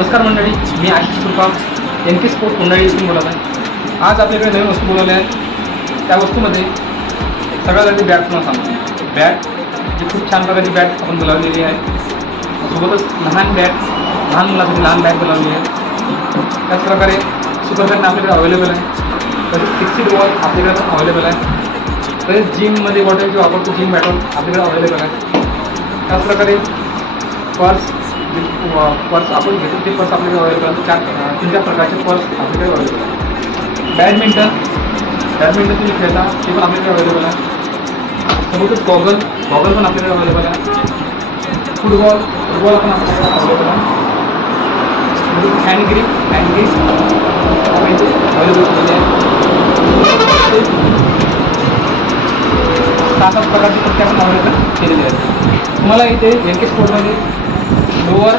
नमस्कार मंडळी, मी आशिष कृपा एनके स्पोर्ट कुंडाळी इथून बोलत आहे। आज आपल्याकडे नवीन वस्तू बोलवल्या आहेत। त्या वस्तूमध्ये सगळ्यात आधी बॅट तुम्हाला सांगतो। बॅट जी खूप छान प्रकारची बॅट आपण बोलावलेली आहे। सोबतच लहान बॅट, लहान मुलासाठी लहान बॅट बोलावली आहे। त्याच प्रकारे सुपर बॅट आपल्याकडे अवेलेबल आहे। तसेच फिक्स्ड बॉल आपल्याकडे पण अवेलेबल आहे। तसेच जिममध्ये बॉटल जी वापरतो जिम बॅटल आपल्याकडे अवेलेबल आहे। त्याच प्रकारे पर्स आपण घेतो ते पर्स आपल्याकडे अवेलेबल आहे। तीन चार प्रकारचे पर्स आपल्याकडे अवेलेबल आहे। बॅडमिंटन तुम्ही खेळता ते पण आपल्याकडे अवेलेबल आहे। सोबतच गॉगल पण आपल्याकडे अवेलेबल आहे। फुटबॉल पण आपल्याकडे अवेलेबल आहे। हँड ग्रीप अवेलेबल केलेली आहे। 7-8 प्रकारची पट्ट्या पण अवेलेबल केलेली आहेत। तुम्हाला इथे एनके स्पोर्टमध्ये लोअर